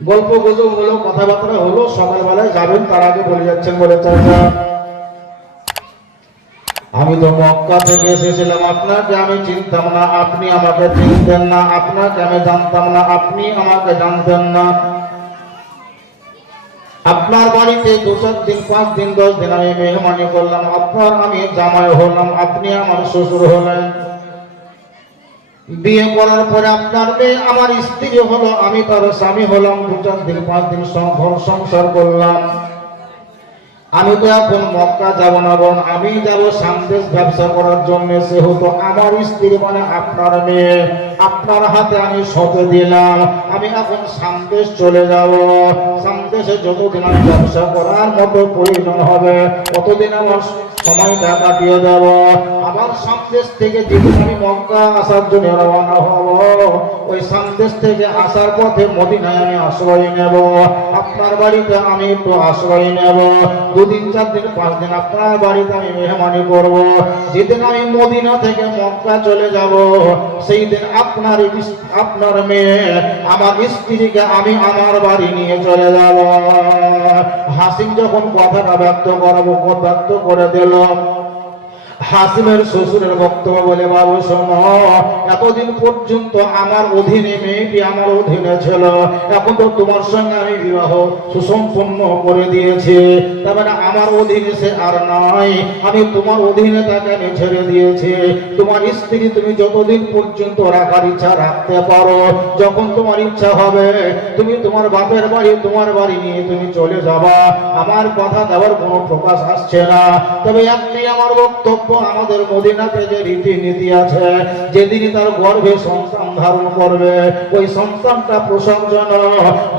গল্প গুজব হলো, কথাবার্তা হলো, সকালবেলায় যাবেন তার আগে বলে যাচ্ছেন, বলে চাচা আমি তো মক্কা থেকে এসেছিলাম, আপনাকে আমি চিনতাম না, আপনি আমাকে চিনতেন না, আপনাকে আমি জানতাম না, আপনি আমাকে জানতেন না। আপনার বাড়িতে 2-4 দিন, 5 দিন, 10 দিন আমি মেহমানি করলাম, আপনার আমি জামাই হলাম, আপনি আমার শ্বশুর হলেন। বিয়ে করার পরে আপনার মেয়ে আমার স্ত্রী হলো, আমি তার স্বামী হলাম। 2-4 দিন, 5 দিন সংসার করলাম। আমি তো এখন মক্কা যাব না, বোন আমি যাব সামদেশ ব্যবসা করার জন্য। সেহেতু আমার স্ত্রী মানে আপনার মেয়ে, আপনার হাতে আমি সঁপে দিলাম। আমি এখন সামদেশ চলে যাব। সামদেশে যতদিন আমি ব্যবসা করার মতো প্রয়োজন হবে ততদিন আমার সময়টা কাটিয়ে দেব। আবার সামদেশ থেকে যেদিন আমি মক্কা আসার জন্য রওনা হব, ওই সামদেশ থেকে আসার পথে মদিনায় আমি আশ্রয় নেব। আপনার বাড়িতে আমি একটু আশ্রয় নেব। 2 দিন, 4 দিন, 5 দিন আপনার বাড়িতে আমি মেহমানি করব। যেদিন আমি মদিনা থেকে মক্কা চলে যাব, সেই দিন আপনার মেয়ে আমার স্ত্রীকে আমি আমার বাড়ি নিয়ে চলে যাব। হাসিম যখন কথাটা ব্যক্ত করে দিল, হাসিমের শ্বশুরের বক্তব্য বলে, বাবু শোনো, এতদিন পর্যন্ত আমার অধীনে মেয়েটি আমার অধীনে ছিল, এখন তো তোমার সঙ্গে আমি বিবাহ সুসম্পন্ন করে দিয়েছি, তার মানে আমার অধীনে সে আর নয়, আমি তোমার অধীনে তাকে আমি ছেড়ে দিয়েছি। তোমার স্ত্রী তুমি যতদিন পর্যন্ত রাখার ইচ্ছা রাখতে পারো, যখন তোমার ইচ্ছা হবে তুমি তোমার বাপের বাড়ি, তোমার বাড়ি নিয়ে তুমি চলে যাবা। আমার কথা দেওয়ার কোনো প্রকাশ আসছে না, তবে আপনি আমার বক্তব্য, আমাদের মদিনাতে যে রীতিনীতি আছে, যেদিনই তার গর্ভে সন্তান ধারণ করবে, ওই সন্তানটা প্রসব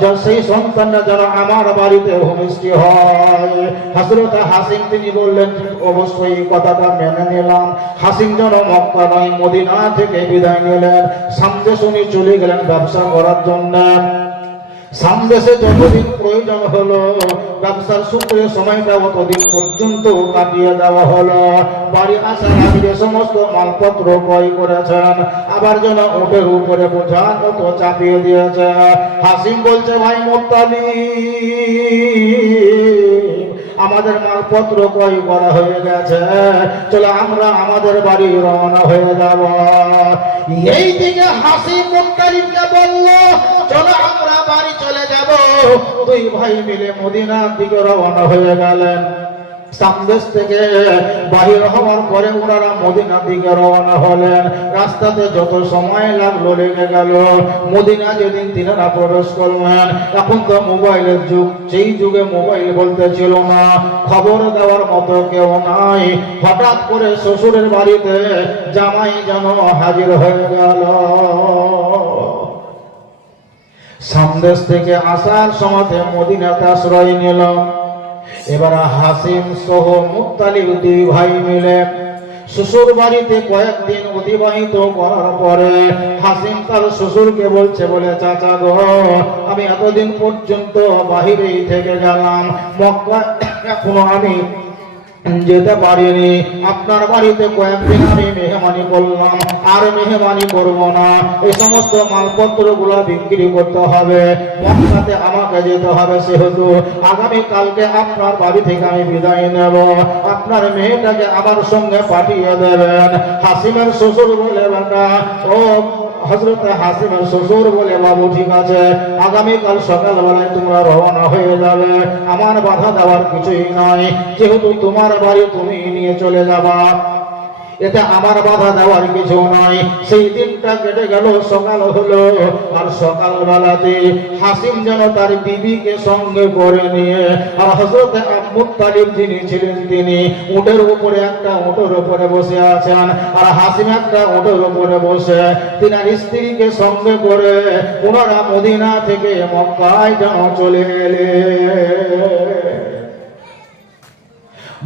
যেন সেই সন্তানটা যেন আমার বাড়িতে ভূমিষ্ঠ হয়। হযরত হাসিম তিনি বললেন, অবশ্যই এই কথাটা মেনে নিলাম। হাসিম যেন মক্কা নয় মদিনা থেকে বিদায় নিলেন। সামদেশ উনি চলে গেলেন ব্যবসা করার জন্য। সামদেশে যতদিন প্রয়োজন হলো ব্যবসার সূত্রে সময়টা অতদিন পর্যন্ত কাটিয়ে দেওয়া হলো। বাড়ি আসার আগে যে সমস্ত মালপত্র ক্রয় করেছেন, আবার যেন উটের উপরে বোঝার মতো চাপিয়ে দিয়েছে। হাসিম বলছে, ভাই মুত্তালিব, আমাদের মালপত্র ক্রয় করা হয়ে গেছে, চলো আমরা আমাদের বাড়ি রওনা হয়ে যাব। এই দিকে হাসিম মুত্তালিবকে বলল, চলো আমরা বাড়ি চলে যাব। 2 ভাই মিলে মদিনার দিকে রওনা হয়ে গেলেন। সামদেশ থেকে বাহির হওয়ার পরে ওনারা মদিনার দিকে রওনা হলেন। রাস্তাতে যত সময় লাগলো লেগে গেল। মদিনা যেদিন তিনারা প্রবেশ করলেন, এখন তো মোবাইলের যুগ, সেই যুগে মোবাইল বলতে ছিল না, খবর দেওয়ার মতো কেউ নাই। হঠাৎ করে শ্বশুরের বাড়িতে জামাই যেন হাজির হয়ে গেল। সামদেশ থেকে আসার সময় মদিনাতে আশ্রয় নিল। এবার হাসিম সহ মুত্তালিব 2 ভাই মিলে শ্বশুর বাড়িতে কয়েকদিন অতিবাহিত করার পরে হাসিম তার শ্বশুরকে বলছে, বলে চাচা গো, আমি এতদিন পর্যন্ত বাহিরেই থেকে গেলাম, মক্কা এখনো আমি যেতে পারিনি। আপনার বাড়িতে কয়েকদিন আমি মেহমানি করলাম, আর মেহমানি করব না। এই সমস্ত মালপত্র গুলা বিক্রি করতে হবে, মক্কাতে আমাকে যেতে হবে। সেহেতু আগামী কালকে আপনার বাড়ি থেকে আমি বিদায় নেব, আপনার মেয়েটাকে আমার সঙ্গে পাঠিয়ে দেবেন। হাসিমের শ্বশুর বলে, বেটা ও হযরত হাসিমের শ্বশুর বলে, বাবু ঠিক আছে, আগামীকাল সকালবেলায় তোমরা রওনা হয়ে যাবে, আমার বাধা দেওয়ার কিছুই নাই, যেহেতু তোমার বাড়ি তুমি নিয়ে চলে যাবা, এতে আমার বাধা দেওয়ার কিছু নাই। সেই দিনটা কেটে গেল, সকাল হলো, আর সকালবেলাতে হাসিম যেন তার বিবিকে সঙ্গে করে নিয়ে, আর হযরত মুত্তালিব যিনি ছিলেন তিনি উটের উপরে, একটা উটের উপরে বসে আছেন, আর হাসিম একটা উটের উপরে বসে তিনার স্ত্রীকে সঙ্গে করে ওনারা মদিনা থেকে মক্কায় যেন চলে এলেন।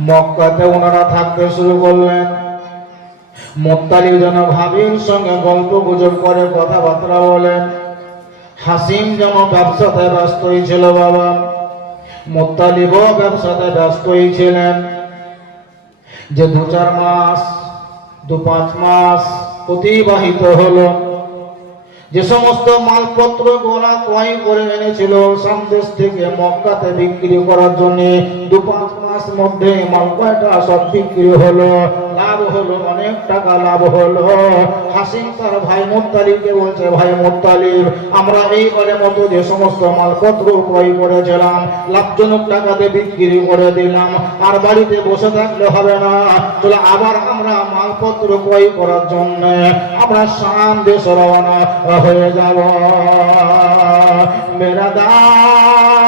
মক্কাতে ওনারা থাকতে শুরু করলেন। মুত্তালিব যেন ভাবির সঙ্গে গল্প গুজব করে কথাবার্তা বলেন। হাসিম যেন ব্যবসাতে ব্যস্তই ছিল বাবা, মুত্তালিবও ব্যবসাতে ব্যস্তই ছিলেন। যে 2-4 মাস, 2-5 মাস অতিবাহিত হলো। যে সমস্ত মালপত্র ওরা ক্রয় করে এনেছিল সামদেশ থেকে মক্কাতে বিক্রি করার জন্য 2-5 মাস মধ্যে মাল কয়টা সব বিক্রি হলো, লাভ হলো, অনেক টাকা লাভ হলো। হাসিম তার ভাই মুত্তালিবকে বলছে, ভাই মুত্তালিব, আমরা এই বারের মতো যে সমস্ত মালপত্র ক্রয় করেছিলাম লাভজনক টাকাতে বিক্রি করে দিলাম, আর বাড়িতে বসে থাকলে হবে না, চলো আবার আমরা মালপত্র ক্রয় করার জন্য আমরা শাম দেশ রওনা হয়ে যাব। মেরাদার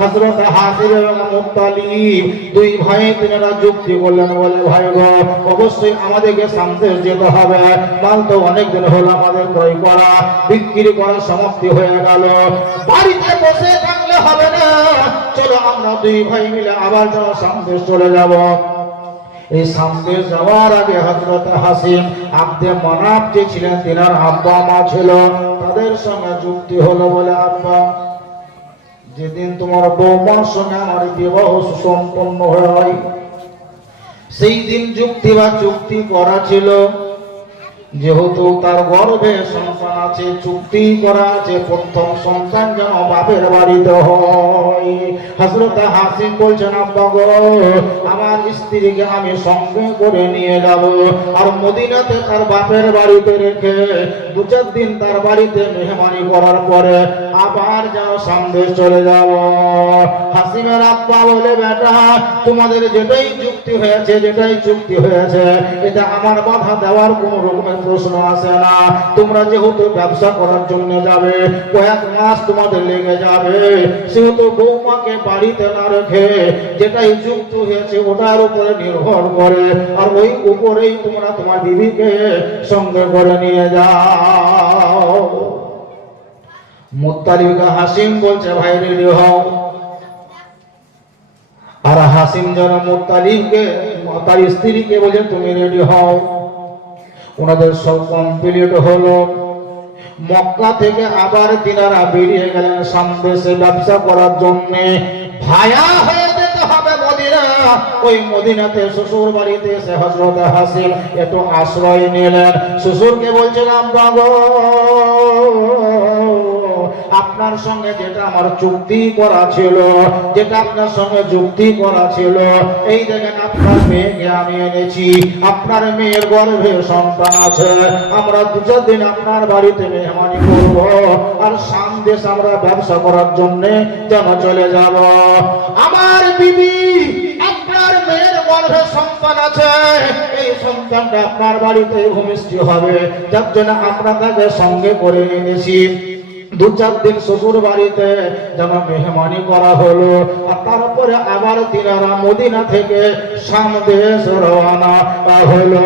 হযরত হাসিম এবং মুত্তালিব দুই ভাই তিনারা যুক্তি করলেন, বলে ভাই গো, অবশ্যই আমাদেরকে শামদেশ যেতে হবে, মাল তো অনেক দিন হলো আমাদের ক্রয় করা বিক্রি করা সমাপ্তি হয়ে গেল, বাড়িতে বসে থাকলে হবে না, চলো আমরা দুই ভাই মিলে আবার শামদেশ চলে যাব। এই সামদেশ যাওয়ার আগে হযরত হাসিম আব্দে মানাফ যে ছিলেন তিনার আব্বা মা ছিল, তাদের সঙ্গে যুক্তি হলো, বলে আব্বা, যেদিন তোমার বৌমার সঙ্গে আমার বিবাহ সম্পন্ন হয় সেই দিন চুক্তি করা ছিল, যেহেতু তার গর্ভে সন্তান আছে, চুক্তি করা আছে প্রথম সন্তান যেন বাপের বাড়িতে হয়। হযরত হাসিম বলছেন, আব্বা গো, আমার স্ত্রীকে আমি সঙ্গে করে নিয়ে যাব, আর মদিনাতে তার বাপের বাড়িতে রেখে 2-4 দিন তার বাড়িতে মেহমানি করার পরে আবার যেন সামদেশ চলে যাব। হাসিমের আব্বা বলে, বেটা, তোমাদের যেটাই চুক্তি হয়েছে এটা আমার বাধা দেওয়ার কোন রকমের প্রশ্ন আসে না। তোমরা যেহেতু ব্যবসা করার জন্য যাবে, কয়েক মাস তোমাদের লেগে যাবে, সেহেতু বৌমাকে বাড়িতে না রেখে যেটাই চুক্তি হয়েছে ওটার উপরে নির্ভর করে, আর ওই উপরেই তোমরা তোমার বিবিকে সঙ্গে করে নিয়ে যাও। মুত্তালিবকে হাসিম বলছে, ভাই রেডি হও। আর হাসিম যেন মুত্তালিবকে তার স্ত্রীকে বলছে, তুমি রেডি হও। ওনাদের সব কমপ্লিট হলো। মক্কা থেকে আবার তিনারা বেরিয়ে গেলেন সামদেশে ব্যবসা করার জন্য। ভায়া হয়ে যেতে হবে মদিনা। ওই মদিনাতে শ্বশুর বাড়িতে এসে হযরত হাসিম একটু আশ্রয় নিলেন। শ্বশুরকে বলছেন, আব্বা গো, আপনার সঙ্গে যেটা আমার চুক্তি করা ছিল, এই দেখেন আপনার মেয়েকে আমি এনেছি, আপনার মেয়ের গর্ভে সন্তান আছে, আমরা 2-4 দিন আপনার বাড়িতে মেহমানি করব, আর সামদেশ আমরা ব্যবসা করার জন্য যেন চলে যাব। আমার বিবি, আপনার মেয়ের গর্ভে সন্তান আছে, এই সন্তানটা আপনার বাড়িতে ভূমিষ্ঠ হবে, যার জন্য আমরা তাকে সঙ্গে করে এনেছি। 2-4 দিন শ্বশুর বাড়িতে যেন মেহমানি করা হলো, আর তারপরে আবার তিনারা মদিনা থেকে সামদেশ রওনা হলো।